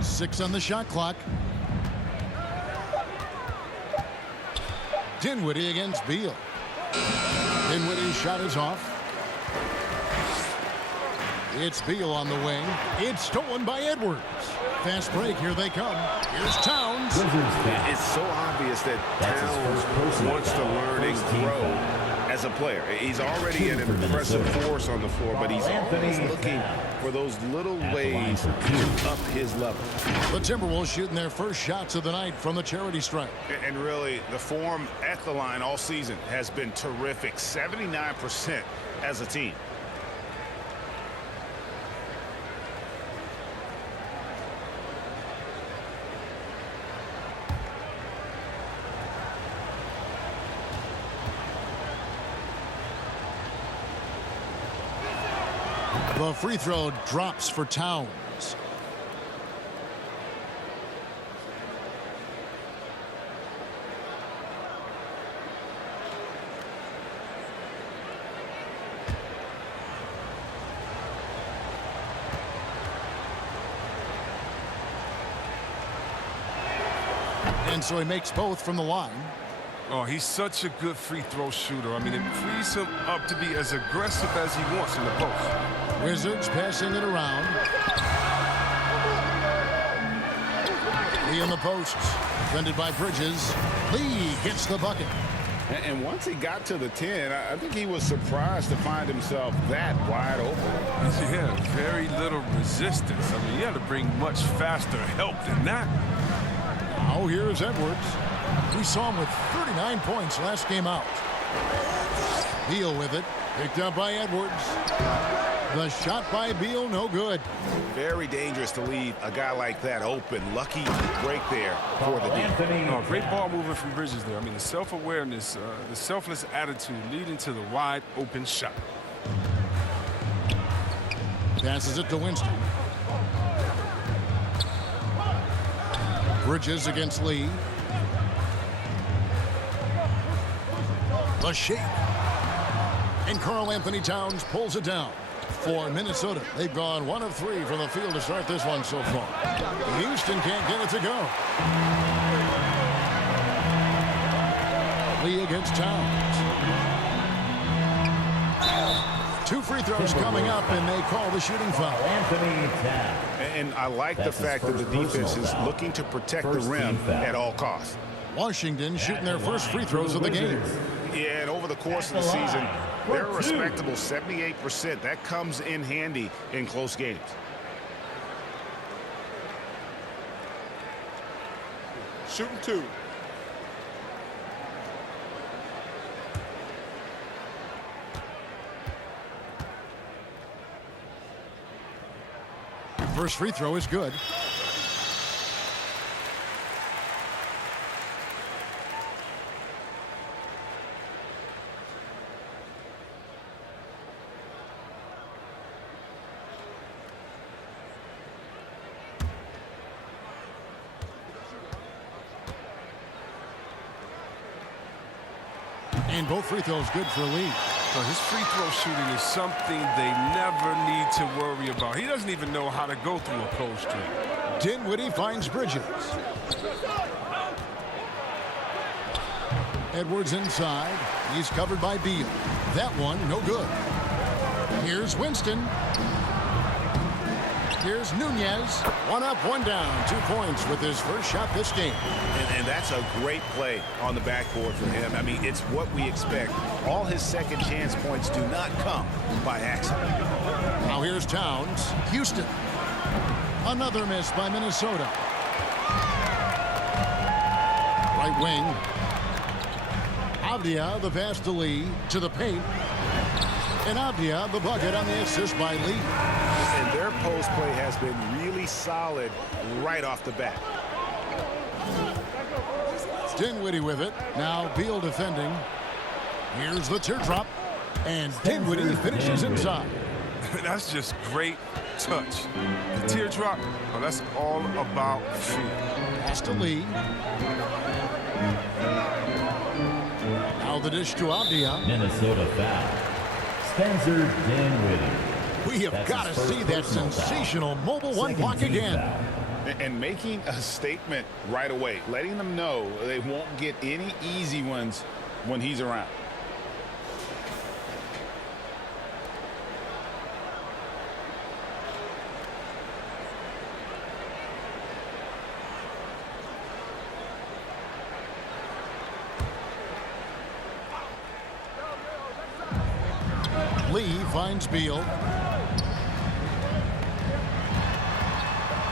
6 on the shot clock. Dinwiddie against Beal. Dinwiddie's shot is off. It's Beal on the wing. It's stolen by Edwards. Fast break. Here they come. Here's Towns. It's so obvious that Towns wants to learn and grow as a player. He's already an impressive force on the floor, but he's always looking for those little ways to up his level. The Timberwolves shooting their first shots of the night from the charity stripe. And really, the form at the line all season has been terrific. 79% as a team. The free throw drops for Towns. And so he makes both from the line. Oh, he's such a good free throw shooter. I mean, it frees him up to be as aggressive as he wants in the post. Wizards passing it around. Lee in the post. Defended by Bridges. Lee gets the bucket. And once he got to the 10, I think he was surprised to find himself that wide open. Yeah, very little resistance. I mean, you had to bring much faster help than that. Now here's Edwards. We saw him with 39 points last game out. Beal with it. Picked up by Edwards. The shot by Beal, no good. Very dangerous to leave a guy like that open. Lucky break there for the defense. Oh, great ball movement from Bridges there. I mean, the self-awareness, the selfless attitude leading to the wide open shot. Passes it to Winston. Bridges against Lee. The shake. And Karl Anthony Towns pulls it down for Minnesota. They've gone 1 of 3 from the field to start this one so far. Houston can't get it to go. Lee against Towns. 2 free throws coming up, and they call the shooting foul. Anthony Towns. And I like the fact that the defense is looking to protect the rim at all costs. Washington shooting their first free throws of the game. Yeah, and over the course of the season, they're a respectable 78%. That comes in handy in close games. Shooting 2. First free throw is good. And both free throws good for Lee. So his free throw shooting is something they never need to worry about. He doesn't even know how to go through a cold streak. Dinwiddie finds Bridges. Edwards inside. He's covered by Beal. That one, no good. Here's Winston. Here's Nunez. 1 up, 1 down. 2 points with his first shot this game. And that's a great play on the backboard for him. I mean, it's what we expect. All his second chance points do not come by accident. Now here's Towns. Houston. Another miss by Minnesota. Right wing. Avdia, the pass to Lee, to the paint. And Avdia, the bucket on the assist by Lee. And their post play has been really solid right off the bat. Dinwiddie with it. Now Beal defending. Here's the teardrop. And Dinwiddie finishes inside. That's just great touch. The teardrop, well, that's all about feel. Pass to Lee. Now the dish to Avdia. Minnesota foul. Spencer Dinwiddie. We have got to see that sensational mobile one block again. And making a statement right away, letting them know they won't get any easy ones when he's around. Lee finds Beal.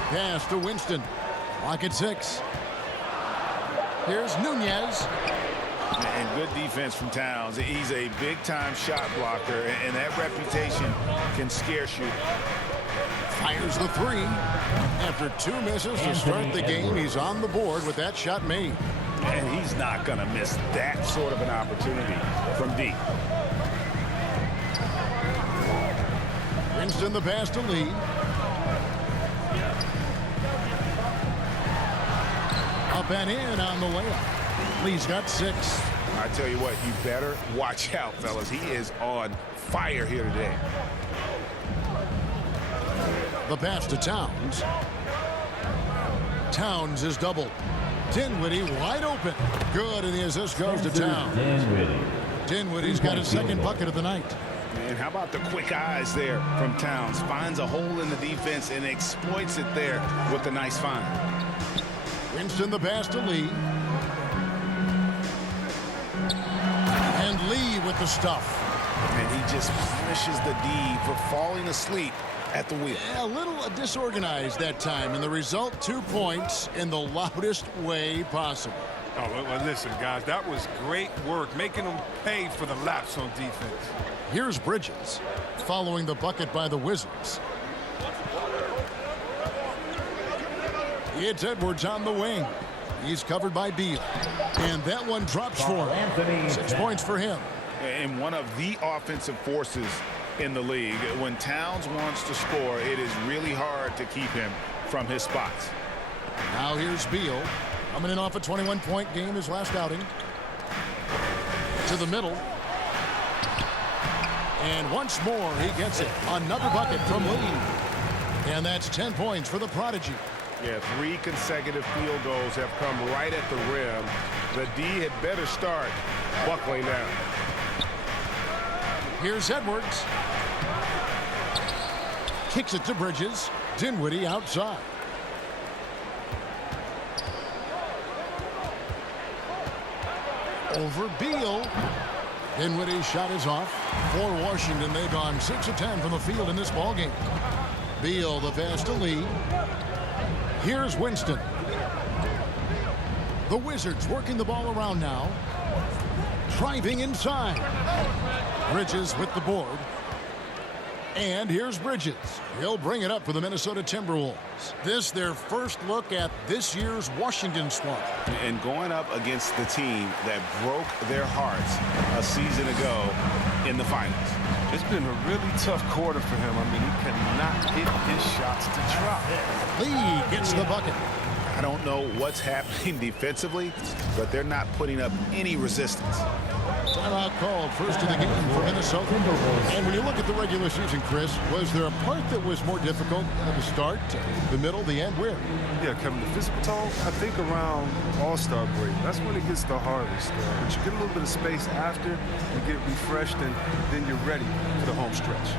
Pass to Winston. Clock at 6. Here's Nunez. And good defense from Towns. He's a big-time shot blocker, and that reputation can scare shooters. Fires the 3. After 2 misses to start the game, he's on the board with that shot made. And he's not going to miss that sort of an opportunity from deep. Winston the pass to Lee. Up and in on the layup. Lee's got 6. I tell you what, you better watch out, fellas. He is on fire here today. The pass to Towns. Towns is doubled. Dinwiddie wide open. Good, and the assist goes to Towns. Dinwiddie's got his second bucket of the night. And how about the quick eyes there from Towns? Finds a hole in the defense and exploits it there with a nice find. Winston the pass to Lee. And Lee with the stuff. And he just punishes the D for falling asleep at the wheel. A little disorganized that time, and the result 2 points in the loudest way possible. Oh, well, listen, guys, that was great work, making them pay for the laps on defense. Here's Bridges, following the bucket by the Wizards. It's Edwards on the wing. He's covered by Beal. And that one drops for him. 6 points for him. And one of the offensive forces in the league. When Towns wants to score, it is really hard to keep him from his spots. Now here's Beal. Coming in off a 21-point game his last outing. To the middle. And once more, he gets it. Another bucket from Lee. And that's 10 points for the Prodigy. Yeah, 3 consecutive field goals have come right at the rim. The D had better start buckling down. Here's Edwards. Kicks it to Bridges. Dinwiddie outside. Over Beal. Dinwiddie's shot is off. For Washington, they've gone 6 of 10 from the field in this ballgame. Beal the pass to Lee. Here's Winston. The Wizards working the ball around now. Driving inside. Bridges with the board. And here's Bridges. He'll bring it up for the Minnesota Timberwolves. This their first look at this year's Washington squad. And going up against the team that broke their hearts a season ago in the finals. It's been a really tough quarter for him. I mean, he cannot hit his shots to drop. Lee gets the bucket. I don't know what's happening defensively, but they're not putting up any resistance. Timeout called first of the game for Minnesota. And when you look at the regular season, Chris, was there a part that was more difficult at the start, the middle, the end? Where? Yeah, Kevin, the physical toll, I think around All-Star break. That's when it gets the hardest. But you get a little bit of space after, you get refreshed, and then you're ready for the home stretch.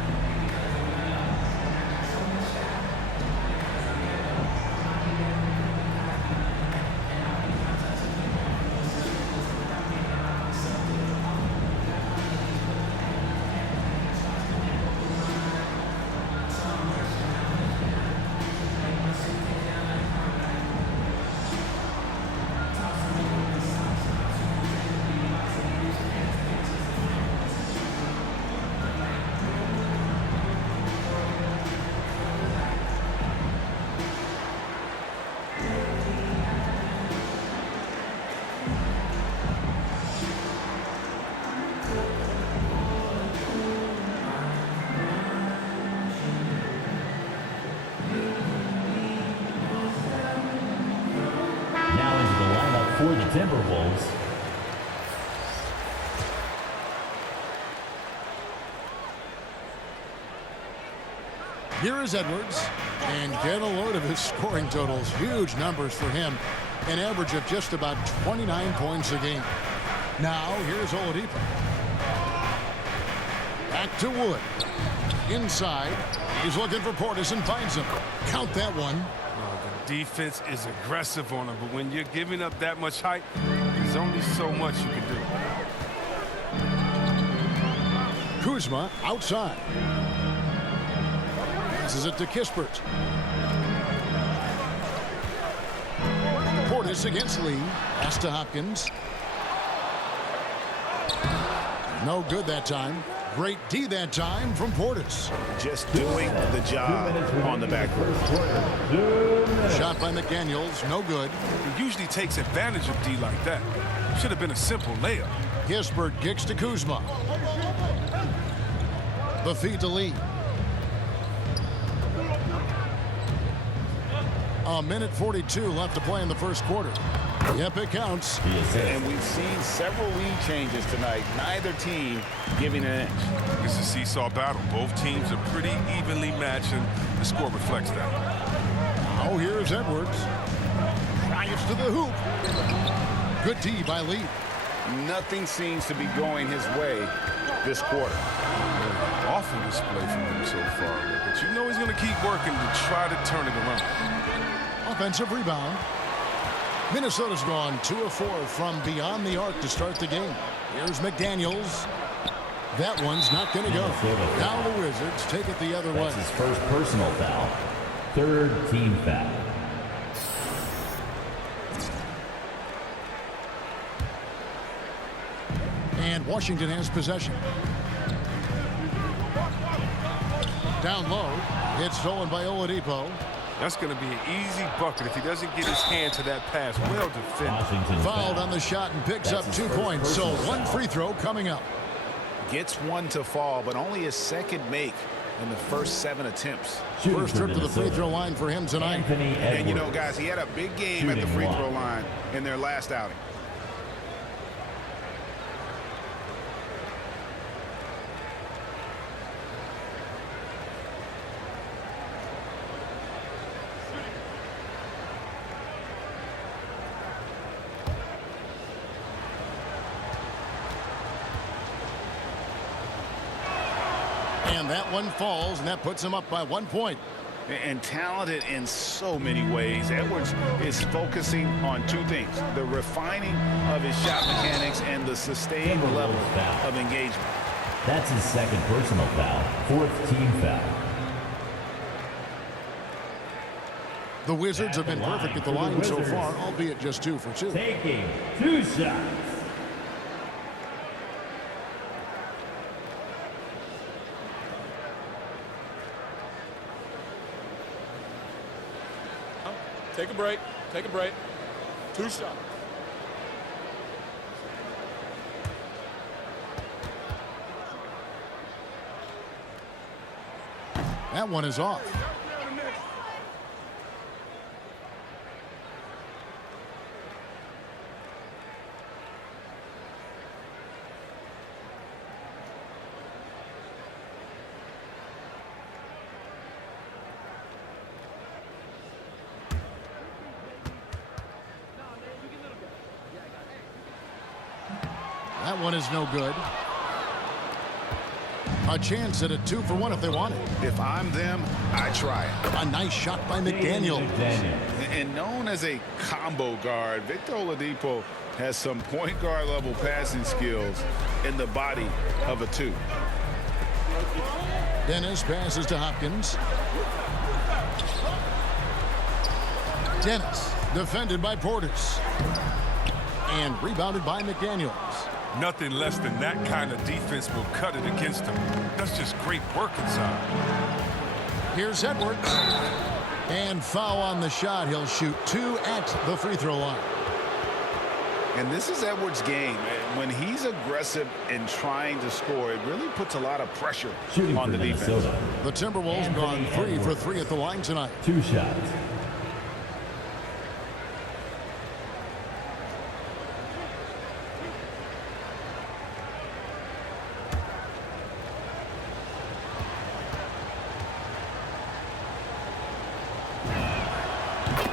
For the Timberwolves, Here is Edwards. And get a load of his scoring totals. Huge numbers for him. An average of just about 29 points a game. Now, here's Oladipo. Back to Wood. Inside. He's looking for Portis and finds him. Count that one. The defense is aggressive on him, but when you're giving up that much height, there's only so much you can do. Kuzma outside. Passes it to Kispert. Portis against Lee. Pass to Hopkins. No good that time. Great D that time from Portis. Just doing the job on the backboard. Shot by McDaniels. No good. He usually takes advantage of D like that. Should have been a simple layup. Kispert kicks to Kuzma. The feed to Lee. A minute 42 left to play in the first quarter. Yep, it counts. And we've seen several lead changes tonight. Neither team giving an inch. It's a seesaw battle. Both teams are pretty evenly matched, and the score reflects that. Oh, here's Edwards. Drives to the hoop. Good D by Lee. Nothing seems to be going his way this quarter. Awful display from him so far, but you know he's going to keep working to try to turn it around. Offensive rebound. Minnesota's gone 2 of 4 from beyond the arc to start the game. Here's McDaniels. That one's not going to go. Now the Wizards take it the other way. That's his first personal foul. Third team foul. And Washington has possession. Down low. It's stolen by Oladipo. That's going to be an easy bucket if he doesn't get his hand to that pass. Well defended. Washington Fouled on the shot and picks up 2 points. So one free throw coming up. Gets one to fall, but only his second make in the first 7 attempts. First trip to the free throw line for him tonight. And you know, guys, he had a big game at the free throw line in their last outing. And that one falls, and that puts him up by 1 point. And talented in so many ways. Edwards is focusing on 2 things: the refining of his shot mechanics and the sustained level of engagement. That's his second personal foul. Fourth team foul. The Wizards have been perfect at the line so far, albeit just 2 for 2. Taking 2 shots. Take a break. Take a break. 2 shots. That one is off. That one is no good. A chance at a 2 for 1 if they want it. If I'm them, I try it. A nice shot by McDaniels. And known as a combo guard, Victor Oladipo has some point guard level passing skills in the body of a 2. Dennis passes to Hopkins. Dennis defended by Portis. And rebounded by McDaniels. Nothing less than that kind of defense will cut it against him. That's just great work inside. Here's Edwards. And foul on the shot. He'll shoot 2 at the free throw line. And this is Edwards' game. When he's aggressive in trying to score, it really puts a lot of pressure on the defense. The Timberwolves have gone 3 for 3 at the line tonight. 2 shots.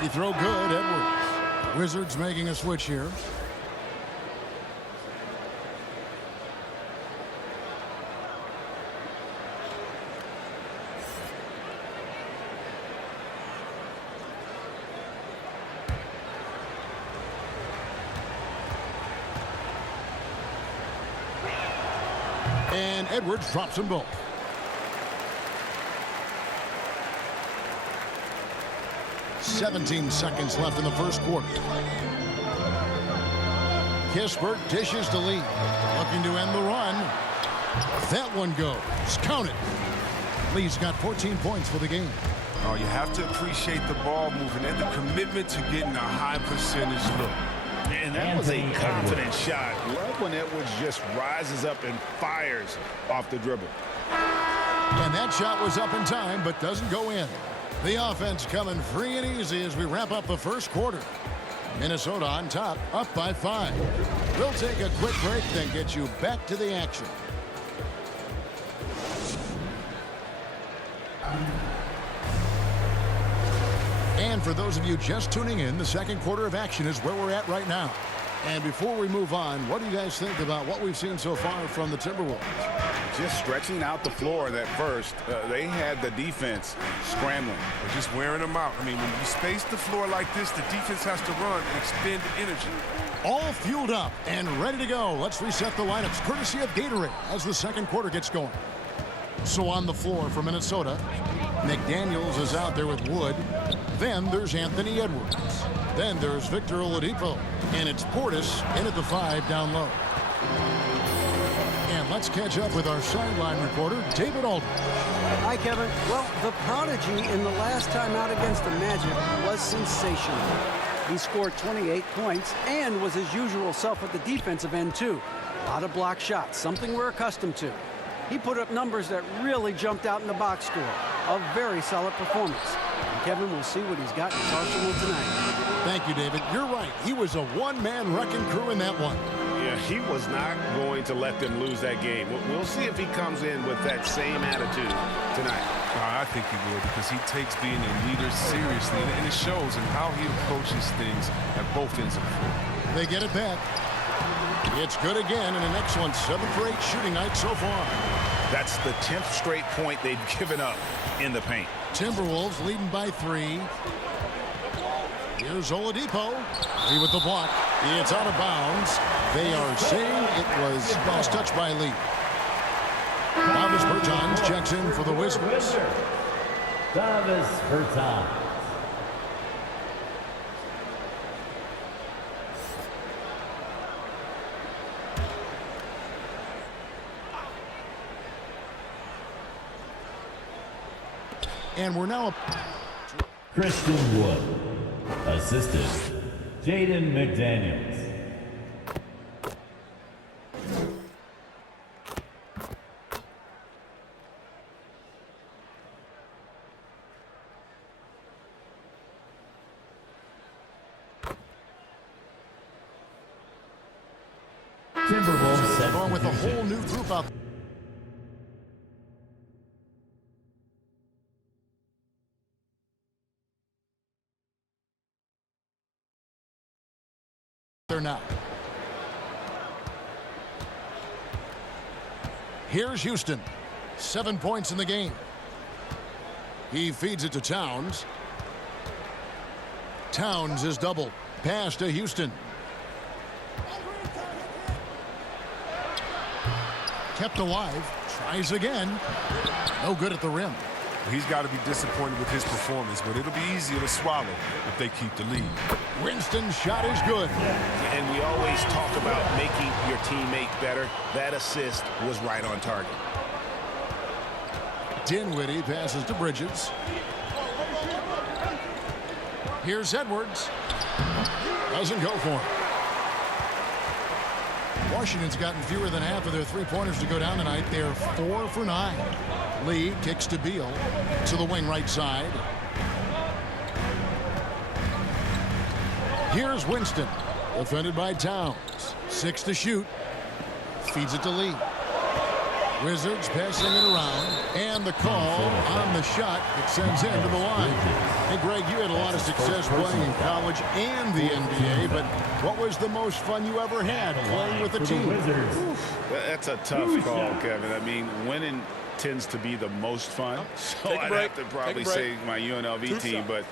He throw good, Edwards. Wizards making a switch here. And Edwards drops them both. "17 seconds left in the first quarter. Kispert dishes to Lee. Looking to end the run. That one goes. Count it. Lee's got 14 points for the game. Oh, you have to appreciate the ball movement and the commitment to getting a high percentage look. And that was a confident shot. Love when Edwards just rises up and fires off the dribble. And that shot was up in time, but doesn't go in. The offense coming free and easy as we wrap up the first quarter. Minnesota on top, up by 5. We'll take a quick break, then get you back to the action. And for those of you just tuning in, the second quarter of action is where we're at right now. And before we move on, what do you guys think about what we've seen so far from the Timberwolves? Just stretching out the floor that first. They had the defense scrambling. They're just wearing them out. I mean, when you space the floor like this, the defense has to run and expend energy. All fueled up and ready to go. Let's reset the lineups courtesy of Gatorade as the second quarter gets going. So on the floor for Minnesota, McDaniels is out there with Wood. Then there's Anthony Edwards. Then there's Victor Oladipo. And it's Portis in at the 5 down low. And let's catch up with our sideline reporter, David Aldridge. Hi, Kevin. Well, the prodigy in the last time out against the Magic was sensational. He scored 28 points and was his usual self at the defensive end, too. A lot of block shots, something we're accustomed to. He put up numbers that really jumped out in the box score. A very solid performance. And Kevin, will see what he's got in Arsenal tonight. Thank you, David. You're right. He was a one-man wrecking crew in that one. Yeah, he was not going to let them lose that game. We'll see if he comes in with that same attitude tonight. I think he will, because he takes being a leader seriously, and it shows in how he approaches things at both ends of the floor. They get it back. It's good again, and an excellent 7 for 8 shooting night so far. That's the 10th straight point they've given up in the paint. Timberwolves leading by 3. Here's Oladipo. Lee with the block. It's out of bounds. They are saying it was last touched by Lee. Davis Bertans checks in for the Wizards. Davis Bertans. And we're now Christian Wood. Assistant, Jaden McDaniels. Timberwolves going with a whole new group out there now. Here's Houston. 7 points in the game. He feeds it to Towns. Towns is doubled. Pass to Houston. Kept alive. Tries again. No good at the rim. He's got to be disappointed with his performance, but it'll be easier to swallow if they keep the lead. Winston's shot is good. And we always talk about making your teammate better. That assist was right on target. Dinwiddie passes to Bridges. Here's Edwards. Doesn't go for him. Washington's gotten fewer than half of their three-pointers to go down tonight. They're 4 for 9. Lee kicks to Beal to the wing right side. Here's Winston, defended by Towns. 6 to shoot. Feeds it to Lee. Wizards passing it around, and the call on the shot that sends him to the line. Hey, Greg, you had a lot of success playing in college and the NBA, but what was the most fun you ever had playing with a team? That's a tough call, Kevin. I mean, winning tends to be the most fun. So I'd have to probably say my UNLV team, but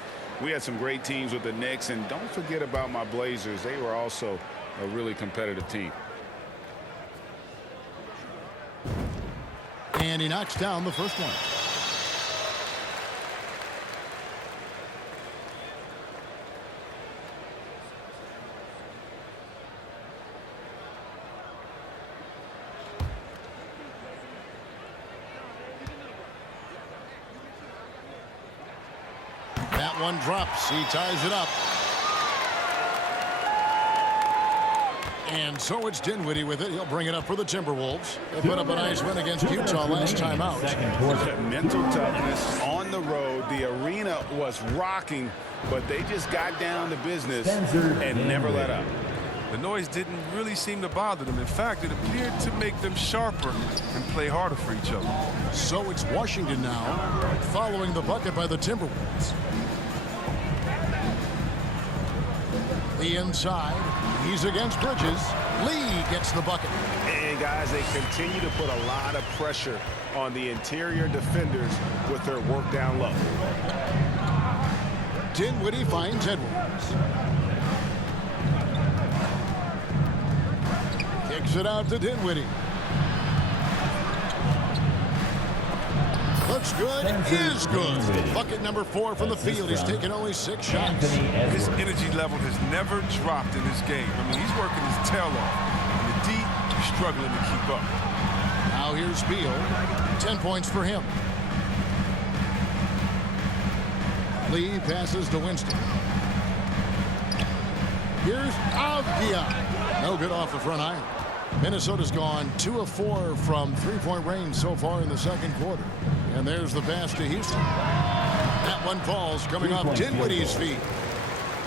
we had some great teams with the Knicks, and don't forget about my Blazers. They were also a really competitive team. And he knocks down the first one. That one drops. He ties it up. And so it's Dinwiddie with it. He'll bring it up for the Timberwolves. They put up a nice win against Utah last time out. Mental toughness on the road. The arena was rocking, but they just got down to business and never let up. The noise didn't really seem to bother them. In fact, it appeared to make them sharper and play harder for each other. So it's Washington now, following the bucket by the Timberwolves. The inside. He's against Bridges. Lee gets the bucket. And, guys, they continue to put a lot of pressure on the interior defenders with their work down low. Dinwiddie finds Edwards. Kicks it out to Dinwiddie. Looks good, is good. Bucket number 4 from the field. He's taken only 6 shots. His energy level has never dropped in this game. I mean, he's working his tail off. In the deep, he's struggling to keep up. Now here's Beal. 10 points for him. Lee passes to Winston. Here's Avdia. No good off the front iron. Minnesota's gone 2 of 4 from three-point range so far in the second quarter. And there's the pass to Houston. That one falls coming off Dinwiddie's feet.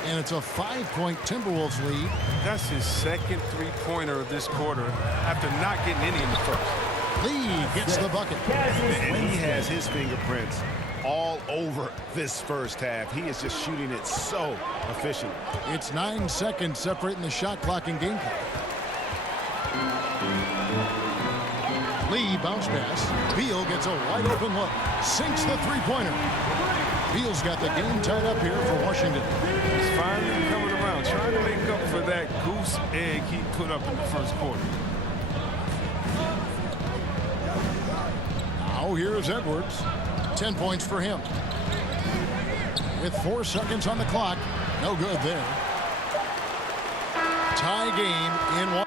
And it's a 5-point Timberwolves lead. That's his second three-pointer of this quarter after not getting any in the first. Lee gets the bucket. And he has his fingerprints all over this first half. He is just shooting it so efficiently. It's 9 seconds separating the shot clock and game clock. Lee bounce pass. Beal gets a wide open look. Sinks the three-pointer. Beal's got the game tied up here for Washington. He's finally coming around, trying to make up for that goose egg he put up in the first quarter. Now here's Edwards. 10 points for him. With 4 seconds on the clock. No good there. Tie game in one.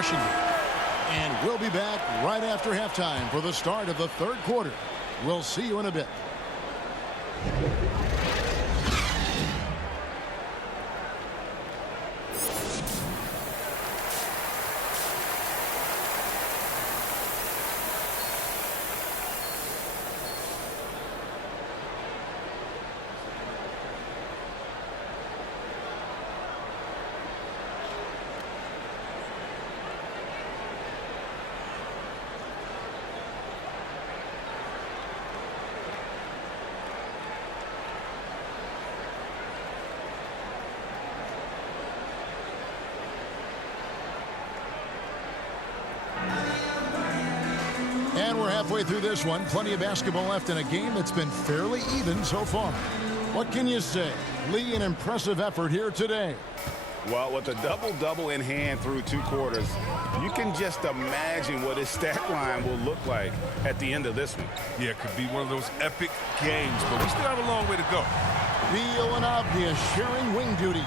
Washington. And we'll be back right after halftime for the start of the third quarter. We'll see you in a bit. And we're halfway through this one. Plenty of basketball left in a game that's been fairly even so far. What can you say? Lee, an impressive effort here today. Well, with a double-double in hand through 2 quarters, you can just imagine what his stat line will look like at the end of this one. Yeah, it could be one of those epic games, but we still have a long way to go. Beal and Avdia sharing wing duty.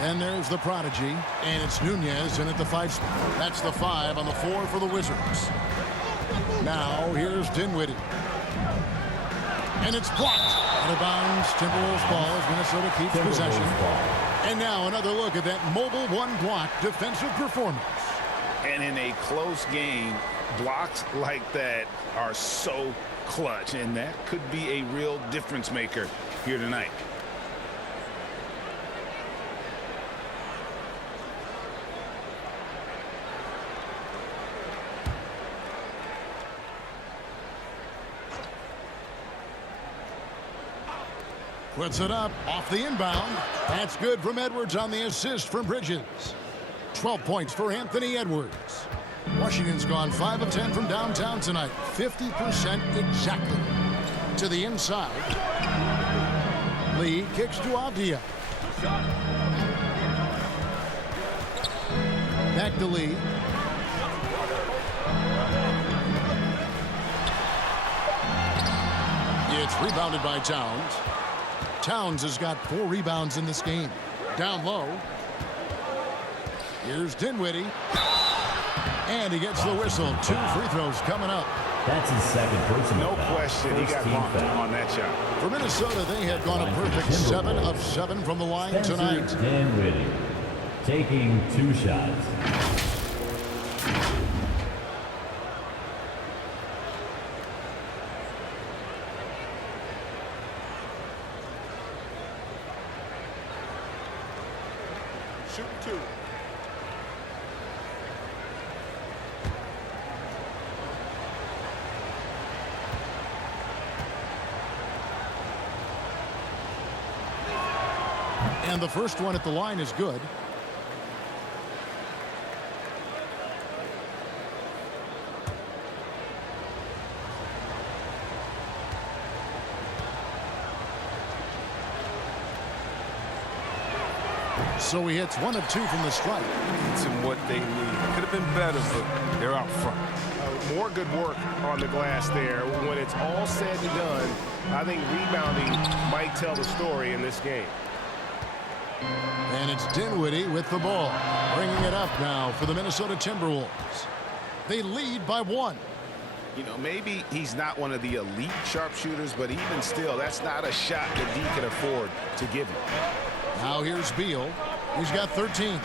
And there's the prodigy, and it's Nunez in at the 5 spot. That's the 5 on the 4 for the Wizards. Now here's Dinwiddie. And it's blocked. Out of bounds. Timberwolves ball as Minnesota keeps possession. And now another look at that mobile one-block defensive performance. And in a close game, blocks like that are so clutch, and that could be a real difference maker here tonight. Puts it up off the inbound. That's good from Edwards on the assist from Bridges. 12 points for Anthony Edwards. Washington's gone 5 of 10 from downtown tonight. 50% exactly. To the inside. Lee kicks to Avdia. Back to Lee. It's rebounded by Towns. Towns has got 4 rebounds in this game. Down low. Here's Dinwiddie. And he gets the whistle. 2 free throws coming up. That's his second personal No foul. question, he got bumped on that shot. For Minnesota, they had gone a perfect 7 of 7 from the line tonight. Dinwiddie taking 2 shots. Shooting 2. And the first one at the line is good. So he hits 1 of 2 from the strike. It's in what they need. Could have been better, but they're out front. More good work on the glass there. When it's all said and done, I think rebounding might tell the story in this game. And it's Dinwiddie with the ball. Bringing it up now for the Minnesota Timberwolves. They lead by 1. You know, maybe he's not one of the elite sharpshooters, but even still, that's not a shot that D can afford to give him. Now here's Beal. He's got 13.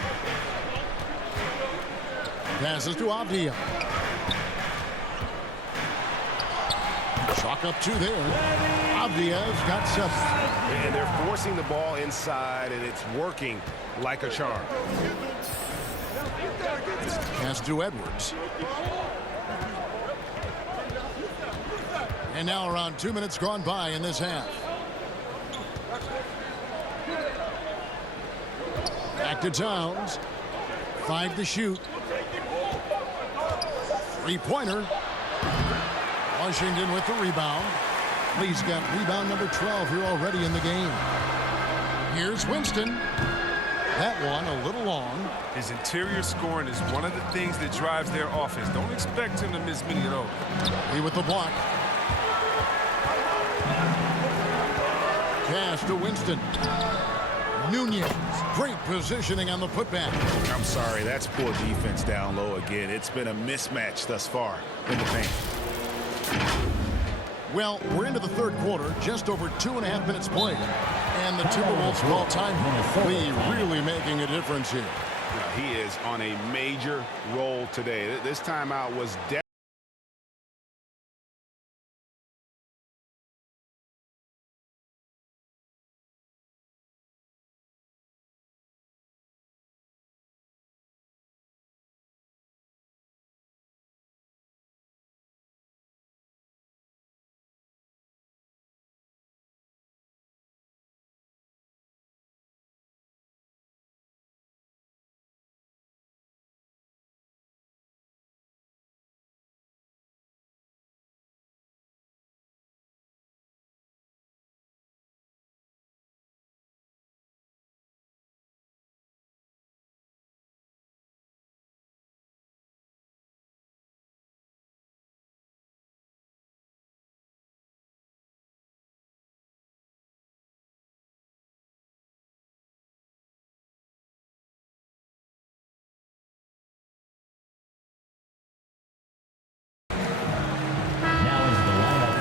Passes to Avdia. Chalk up 2 there. Avdia's got 7. And they're forcing the ball inside, and it's working like a charm. Pass to Edwards. And now around 2 minutes gone by in this half. Back to Towns. 5 to shoot. 3-pointer. Washington with the rebound. Lee's got rebound number 12 here already in the game. Here's Winston. That one a little long. His interior scoring is one of the things that drives their offense. Don't expect him to miss many of those. Lee with the block. Pass to Winston. Nunez, great positioning on the putback. I'm sorry, that's poor defense down low again. It's been a mismatch thus far in the paint. Well, we're into the third quarter, just over 2.5 minutes played. And the Timberwolves call time. Lee really making a difference here. He is on a major role today. This timeout was definitely.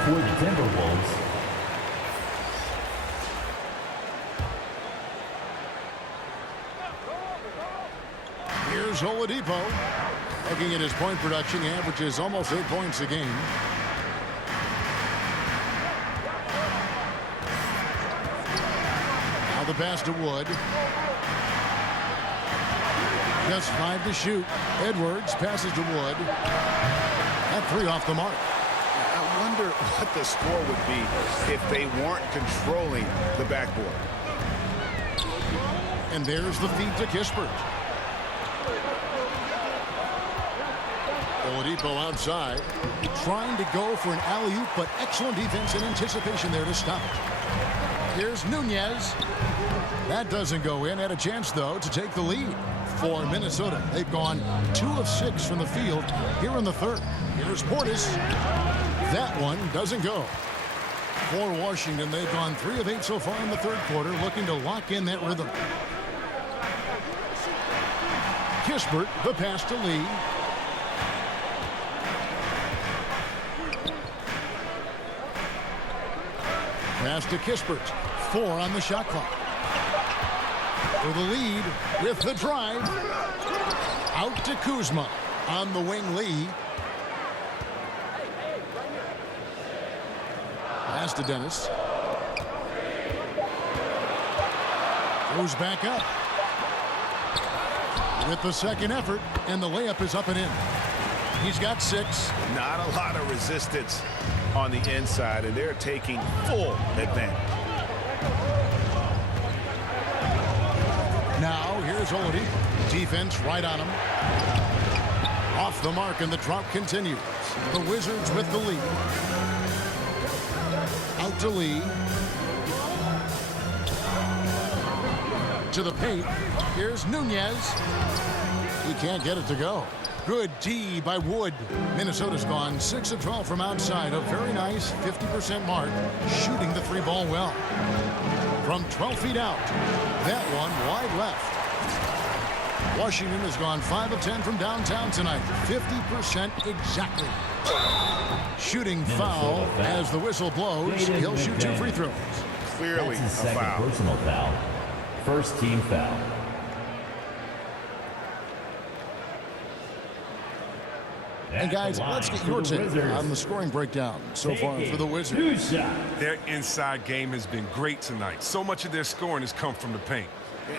For the Timberwolves, Here's Oladipo. Looking at his point production, he averages almost 8 points a game. Now the pass to Wood. Just 5 to shoot. Edwards passes to Wood. That 3 off the mark. I wonder what the score would be if they weren't controlling the backboard. And there's the feed to Kispert. Oladipo outside, trying to go for an alley-oop, but excellent defense and anticipation there to stop it. Here's Nunez. That doesn't go in. Had a chance, though, to take the lead for Minnesota. They've gone 2 of 6 from the field here in the third. Here's Portis. That one doesn't go. For Washington, they've gone 3 of 8 so far in the third quarter, looking to lock in that rhythm. Kispert, the pass to Lee. Pass to Kispert. 4 on the shot clock. For the lead with the drive. Out to Kuzma. On the wing, Lee. Pass to Dennis. Goes back up. With the second effort, and the layup is up and in. He's got 6. Not a lot of resistance on the inside, and they're taking full advantage. Now, here's Oladipo. Defense right on him. Off the mark, and the drop continues. The Wizards with the lead. Out to Lee. To the paint. Here's Nunez. He can't get it to go. Good D by Wood. Minnesota's gone 6 of 12 from outside. A very nice 50% mark. Shooting the 3-ball well. From 12 feet out. That one wide left. Washington has gone 5 of 10 from downtown tonight. 50% exactly. Shooting foul as the whistle blows. He'll shoot 2 free throws. Clearly that's his a second foul. personal foul. First team foul. And guys, let's get your take on the scoring breakdown so far for the Wizards. Their inside game has been great tonight. So much of their scoring has come from the paint.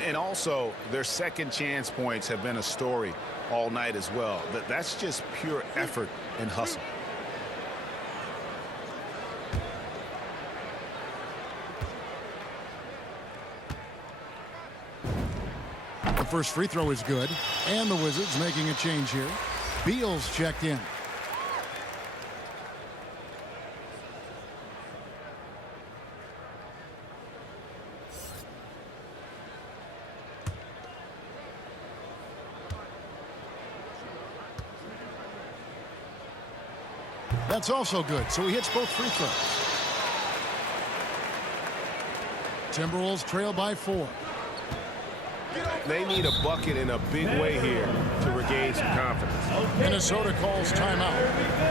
And also, their second chance points have been a story all night as well. That's just pure effort and hustle. The first free throw is good, and the Wizards making a change here. Beal's checked in. That's also good, so he hits both free throws. Timberwolves trail by 4. They need a bucket in a big way here to regain some confidence. Minnesota calls timeout.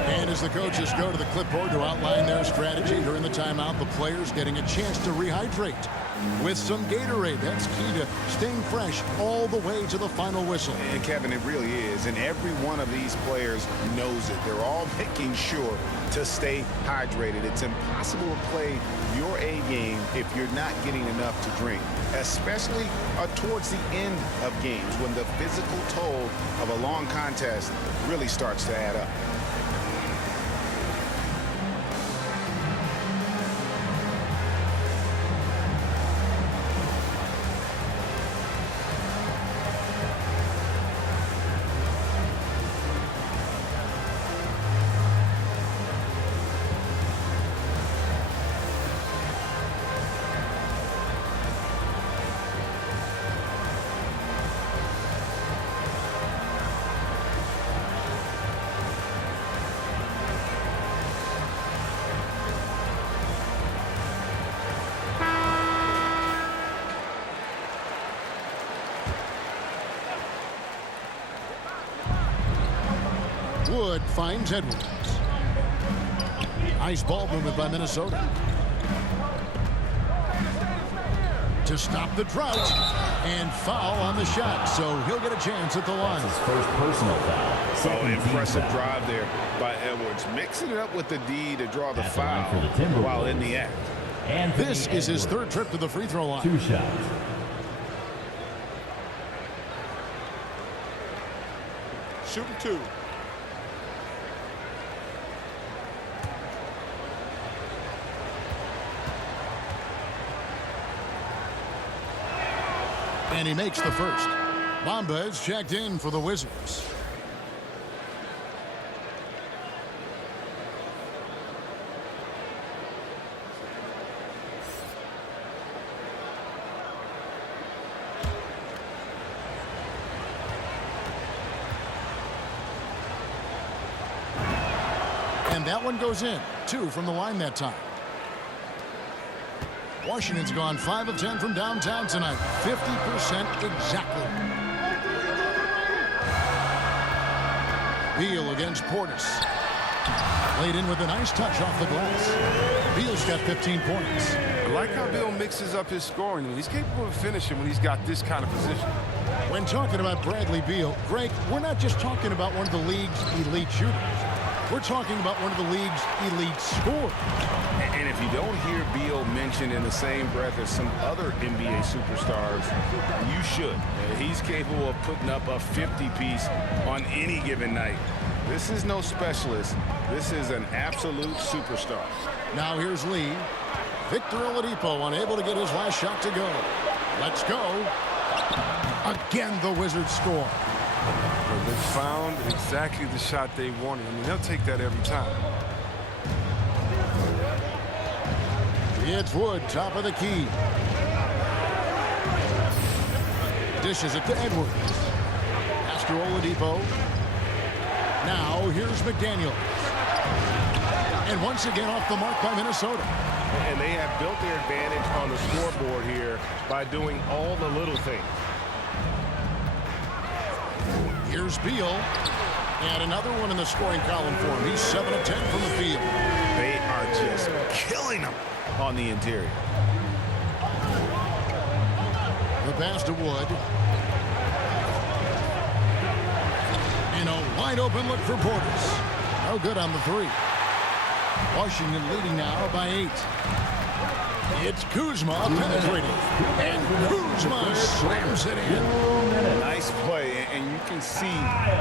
And as the coaches go to the clipboard to outline their strategy during the timeout, the players getting a chance to rehydrate with some Gatorade. That's key to staying fresh all the way to the final whistle. And Kevin, it really is. And every one of these players knows it. They're all making sure to stay hydrated. It's impossible to play your A game if you're not getting enough to drink, especially towards the end of games when the physical toll of a long contest really starts to add up. Wood finds Edwards. Nice ball movement by Minnesota. To stop the drought. And foul on the shot. So he'll get a chance at the line. His first personal foul. Oh, impressive drive there by Edwards. Mixing it up with the D to draw the foul while in the act. This is his third trip to the free throw line. 2 shots. Shooting 2. And he makes the first. Bamba is checked in for the Wizards. And that one goes in. 2 from the line that time. Washington's gone 5 of 10 from downtown tonight. 50% exactly. Beal against Portis. Laid in with a nice touch off the glass. Beal's got 15 points. I like how Beal mixes up his scoring. He's capable of finishing when he's got this kind of position. When talking about Bradley Beal, Greg, we're not just talking about one of the league's elite shooters. We're talking about one of the league's elite scorers. And if you don't hear Beal mentioned in the same breath as some other NBA superstars, you should. He's capable of putting up a 50-piece on any given night. This is no specialist. This is an absolute superstar. Now here's Lee. Victor Oladipo unable to get his last shot to go. Let's go. Again, the Wizards score. They found exactly the shot they wanted. I mean, they'll take that every time. It's Wood, top of the key. Dishes it to Edwards. Pass to Oladipo. Now here's McDaniel. And once again off the mark by Minnesota. And they have built their advantage on the scoreboard here by doing all the little things. Here's Beal. And another one in the scoring column for him. He's 7 of 10 from the field. They are just killing them on the interior. The pass to Wood. And a wide open look for Portis. No good on the 3. Washington leading now by 8. It's Kuzma penetrating. And Kuzma slams it in. Nice play, and you can see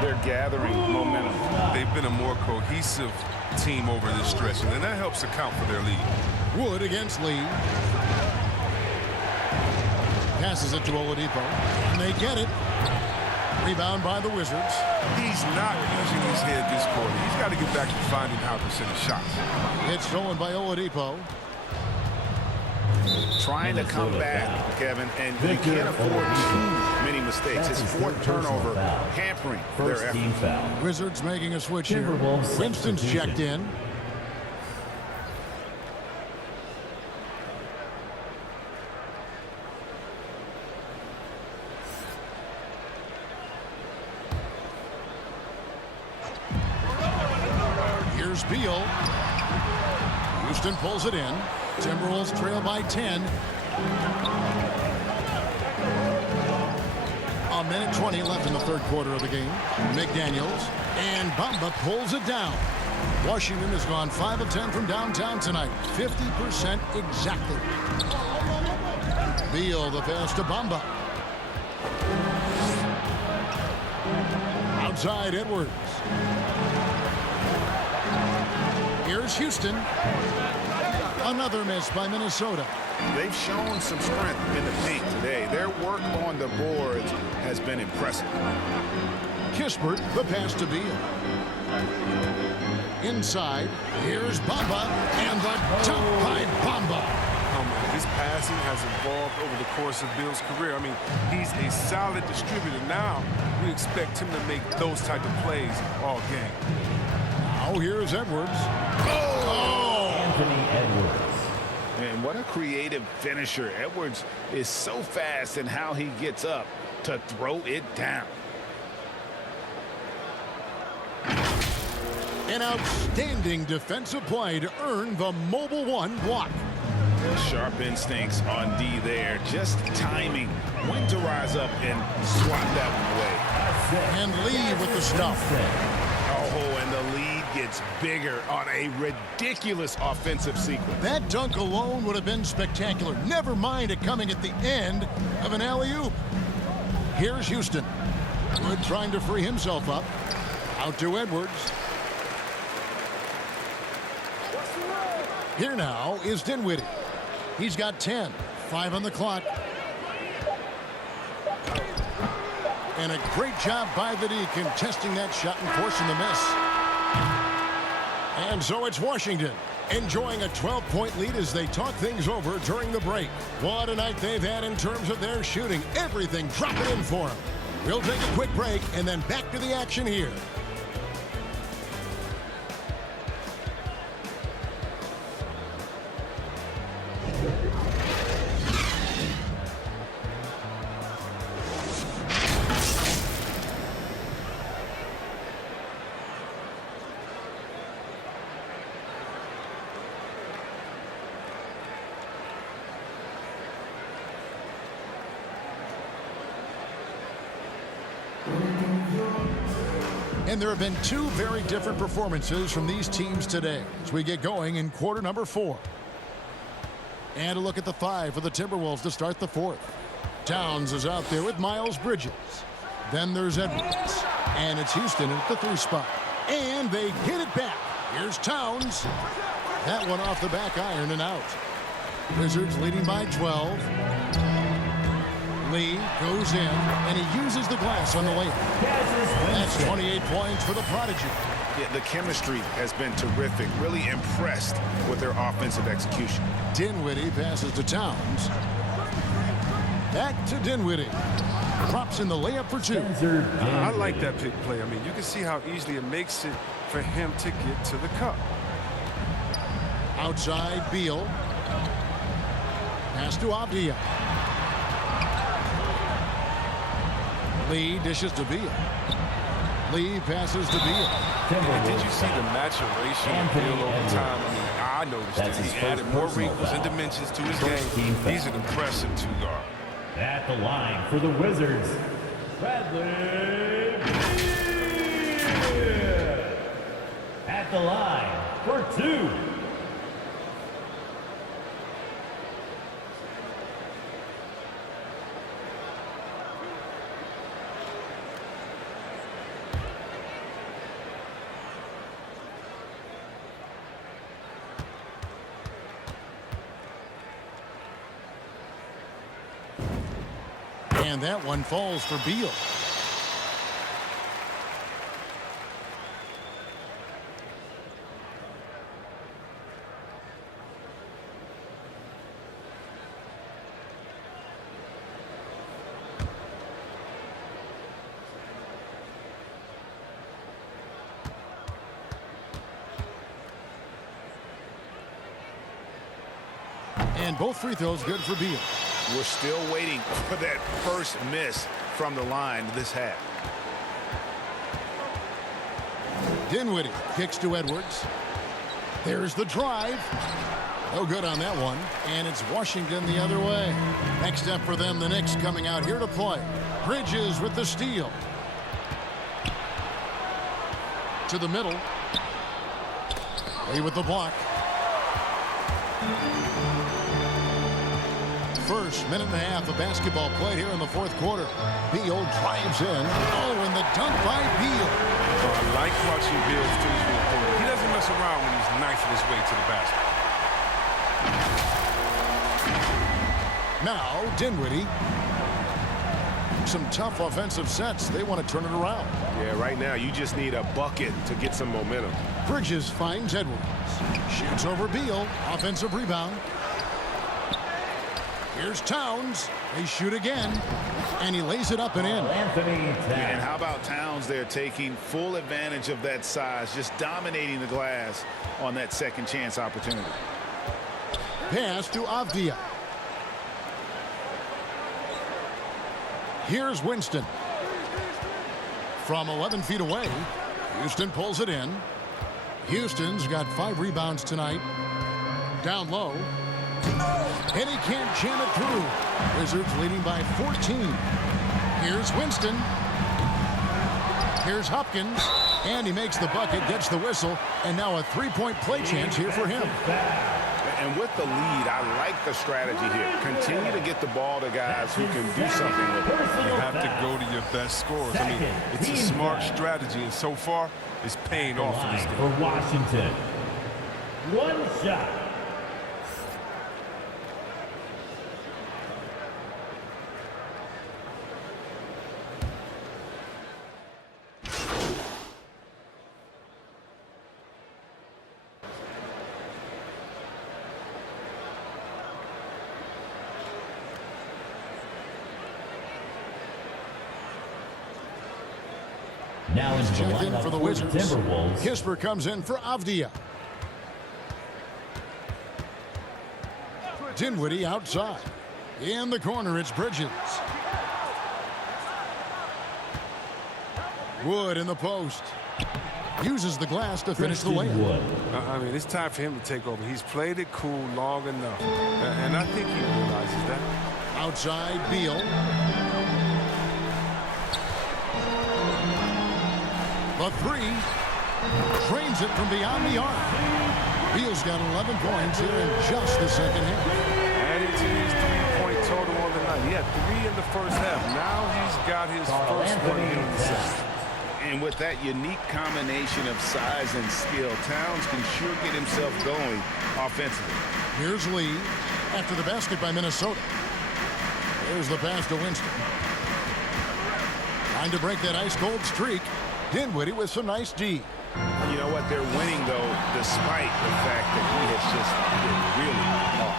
they're gathering momentum. They've been a more cohesive team over this stretch, and that helps account for their lead. Wood against Lee. Passes it to Oladipo. And they get it. Rebound by the Wizards. He's not using his head this quarter. He's got to get back to finding how to send shots. It's stolen by Oladipo. Trying to come back, Kevin, and you can't afford too many mistakes. His 4th turnover hampering their effort. Wizards making a switch here. Winston's checked in. Here's Beal. Houston pulls it in. Timberwolves trail by 10. A minute 20 left in the third quarter of the game. McDaniels. And Bamba pulls it down. Washington has gone 5 of 10 from downtown tonight. 50% exactly. Beal, the pass to Bamba. Outside Edwards. Here's Houston. Another miss by Minnesota. They've shown some strength in the paint today. Their work on the boards has been impressive. Kispert, the pass to Beal. Inside, here's Bamba, and the dunk by Bamba. His passing has evolved over the course of Beal's career. I mean, he's a solid distributor. Now, we expect him to make those type of plays all game. Now here's Edwards. Anthony Edwards. And what a creative finisher. Edwards is so fast in how he gets up to throw it down. An outstanding defensive play to earn the mobile one block. Sharp instincts on D there. Just timing when to rise up and swat that one away. And Lee with the stuff. Oh, and the lead gets bigger on a ridiculous offensive sequence. That dunk alone would have been spectacular. Never mind it coming at the end of an alley-oop. Here's Houston. Good trying to free himself up. Out to Edwards. Here now is Dinwiddie. He's got 10. 5 on the clock. And a great job by the D contesting that shot and forcing the miss. And so it's Washington enjoying a 12-point lead as they talk things over during the break. What a night they've had in terms of their shooting. Everything dropping in for them. We'll take a quick break and then back to the action here. And there have been two very different performances from these teams today as we get going in quarter number 4. And a look at the 5 for the Timberwolves to start the 4th. Towns is out there with Miles Bridges. Then there's Edwards. And it's Houston at the 3 spot. And they get it back. Here's Towns. That one off the back iron and out. Wizards leading by 12. Lee goes in, and he uses the glass on the layup. That's 28 points for the Prodigy. Yeah, the chemistry has been terrific. Really impressed with their offensive execution. Dinwiddie passes to Towns. Back to Dinwiddie. Drops in the layup for 2. I like that pick play. I mean, you can see how easily it makes it for him to get to the cup. Outside, Beal. Pass to Avdia. Lee dishes to Beal. Lee passes to Beal. Did you see the maturation of Beal over time? I mean, I noticed it. He added more wrinkles and dimensions to his game. He's an impressive 2-guard. At the line for the Wizards, Bradley Beal. At the line for 2. And that one falls for Beal. And both free throws good for Beal. We're still waiting for that first miss from the line this half. Dinwiddie kicks to Edwards. There's the drive. No good on that one. And it's Washington the other way. Next up for them, the Knicks coming out here to play. Bridges with the steal. To the middle. Lee with the block. First minute and a half of basketball played here in the fourth quarter. Beal drives in. Oh, and the dunk by Beal. I like watching Beal finish with the ball. He doesn't mess around when he's knifing his way to the basket. Now, Dinwiddie. Some tough offensive sets. They want to turn it around. Yeah, right now you just need a bucket to get some momentum. Bridges finds Edwards. Shoots over Beal. Offensive rebound. Here's Towns. They shoot again. And he lays it up and in. And how about Towns there taking full advantage of that size, just dominating the glass on that second chance opportunity. Pass to Avdia. Here's Winston. From 11 feet away, Houston pulls it in. Houston's got 5 rebounds tonight. Down low. And he can't jam it through. Wizards leading by 14. Here's Winston. Here's Hopkins. And he makes the bucket, gets the whistle, and now a 3-point play chance here for him. And with the lead, I like the strategy here. Continue to get the ball to guys who can do something with it. You have to go to your best scorers. I mean, it's a smart strategy, and so far, it's paying off for this game. For Washington, one shot. Now into the Checked in lineup for the Wizards. Timberwolves. Kisper comes in for Avdia. Dinwiddie outside. In the corner, it's Bridges. Wood in the post. Uses the glass to finish the layup. Wood. I mean, it's time for him to take over. He's played it cool long enough, and I think he realizes that. Outside, Beal. The three. Trains it from beyond the arc. Beal's got 11 points here in just the second half. Adding to his 3-point total on the night. He had 3 in the first half. Now he's got his first one in the second. And with that unique combination of size and skill, Towns can sure get himself going offensively. Here's Lee after the basket by Minnesota. There's the pass to Winston. Trying to break that ice-cold streak. Dinwiddie with some nice D. You know what? They're winning, though, despite the fact that he has just been really off.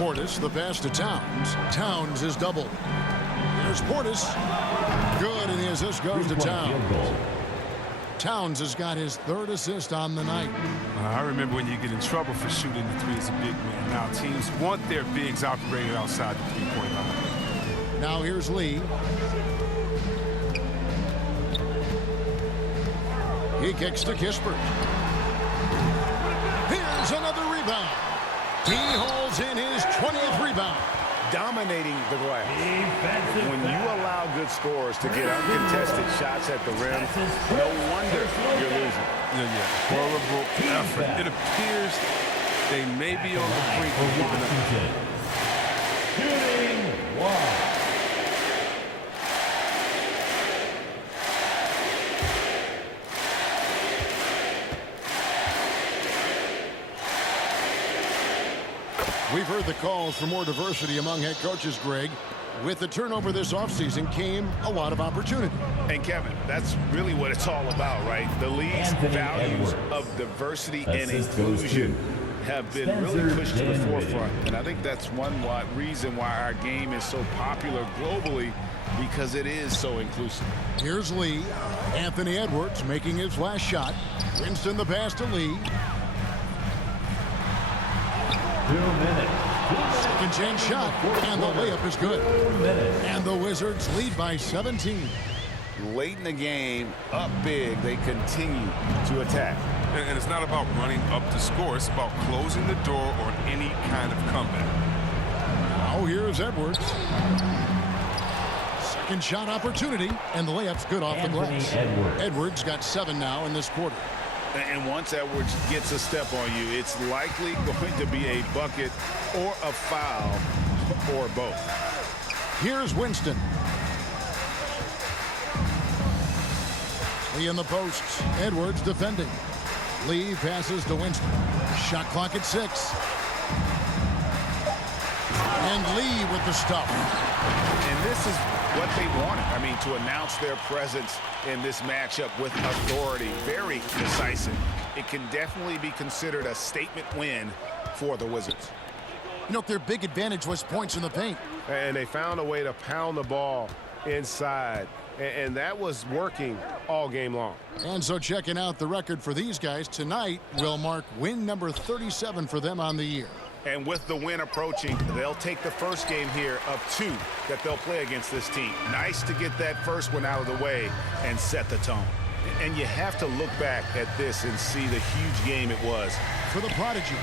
Portis, the pass to Towns. Towns is doubled. Here's Portis. Good, and the assist goes to Towns. Towns has got his 3rd assist on the night. I remember when you get in trouble for shooting the 3 as a big man. Now teams want their bigs operating outside the 3-point line. Now here's Lee. He kicks to Kispert. Here's another rebound. He holds in his 20th rebound. Dominating the glass. When you allow good scorers to get uncontested shots at the rim, no wonder you're losing. Yeah. Horrible effort. It appears they may be on the brink of giving up. Shooting one. We've heard the calls for more diversity among head coaches, Greg. With the turnover this offseason came a lot of opportunity. And Kevin, that's really what it's all about, right? The league's values of diversity and inclusion have been really pushed to the forefront. And I think that's one reason why our game is so popular globally, because it is so inclusive. Here's Lee. Anthony Edwards making his last shot. Winston the pass to Lee. 2 minutes. Second chance shot, and the layup is good. And the Wizards lead by 17. late in the game, up big, they continue to attack. And it's not about running up to score. It's about closing the door on any kind of comeback. Now here's Edwards. Second shot opportunity, and the layup's good off the glass. Edwards got 7 now in this quarter. And once Edwards gets a step on you, it's likely going to be a bucket or a foul or both. Here's Winston. Lee in the posts. Edwards defending. Lee passes to Winston. Shot clock at 6. And Lee with the stop. And this is what they wanted. I mean, to announce their presence in this matchup with authority. Very decisive. It can definitely be considered a statement win for the Wizards. You know, their big advantage was points in the paint. And they found a way to pound the ball inside. And that was working all game long. And so checking out the record for these guys tonight will mark win number 37 for them on the year. And with the win approaching, they'll take the first game here of 2 that they'll play against this team. Nice to get that first one out of the way and set the tone. And you have to look back at this and see the huge game it was for the Prodigy.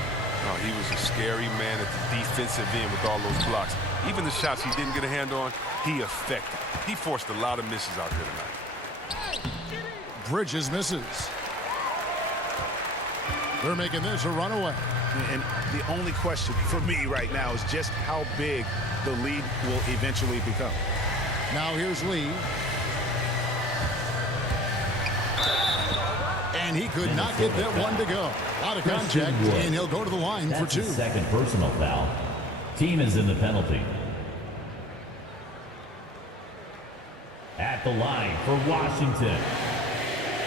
Oh, he was a scary man at the defensive end with all those blocks. Even the shots he didn't get a hand on, he affected. He forced a lot of misses out there tonight. Bridges misses. They're making this a runaway. And the only question for me right now is just how big the lead will eventually become. Now here's Lee. And he could not get that one to go. A lot of contact, and he'll go to the line for 2. Second personal foul. Team is in the penalty. At the line for Washington.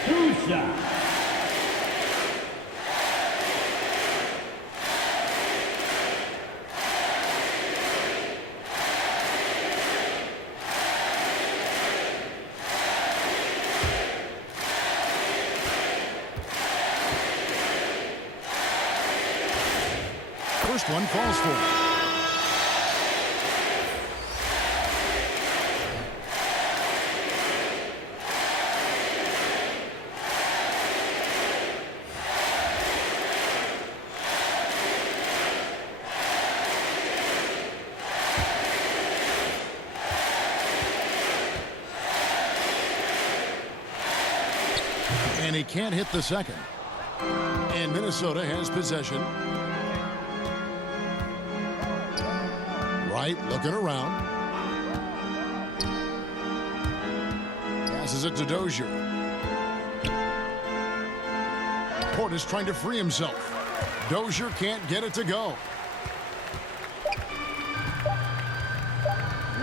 2 shots. First one falls for him. And he can't hit the second. And Minnesota has possession. Right, looking around. Passes it to Dozier. Portis trying to free himself. Dozier can't get it to go.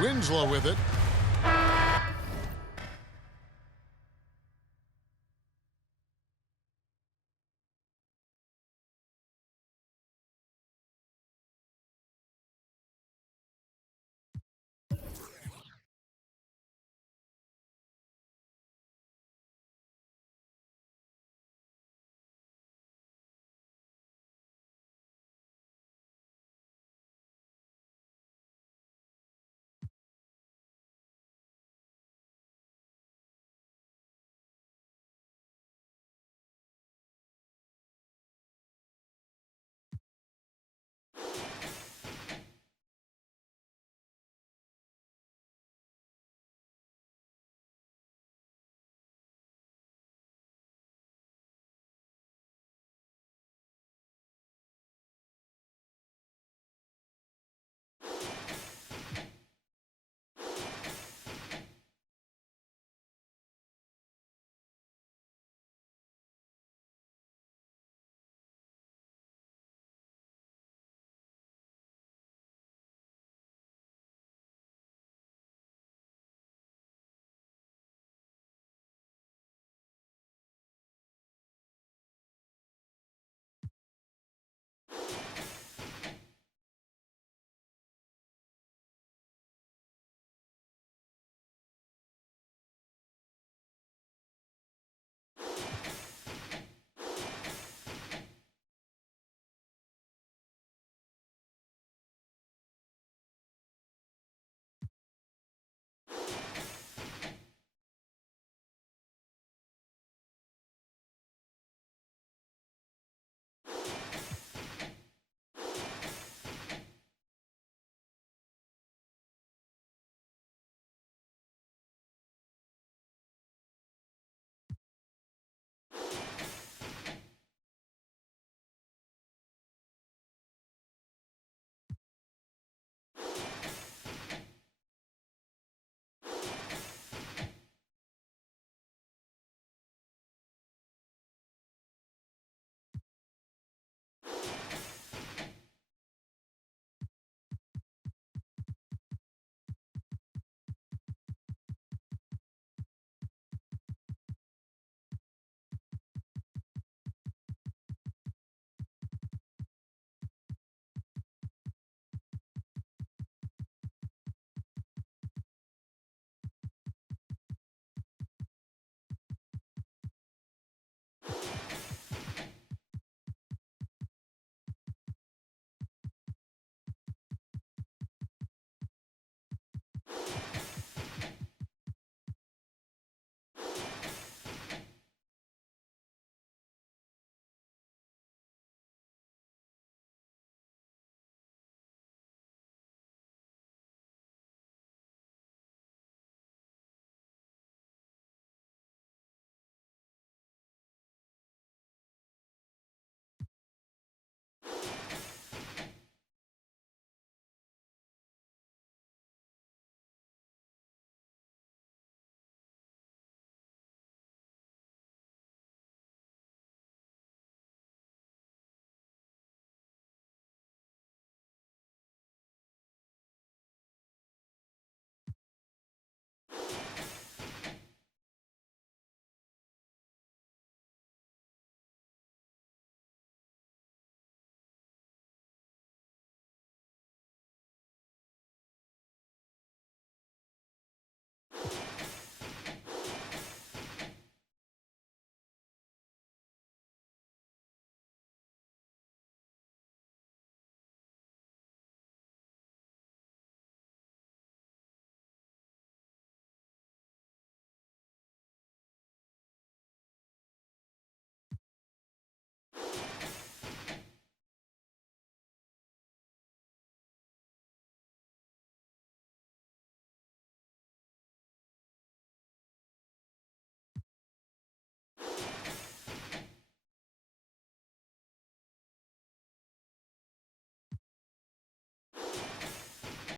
Winslow with it.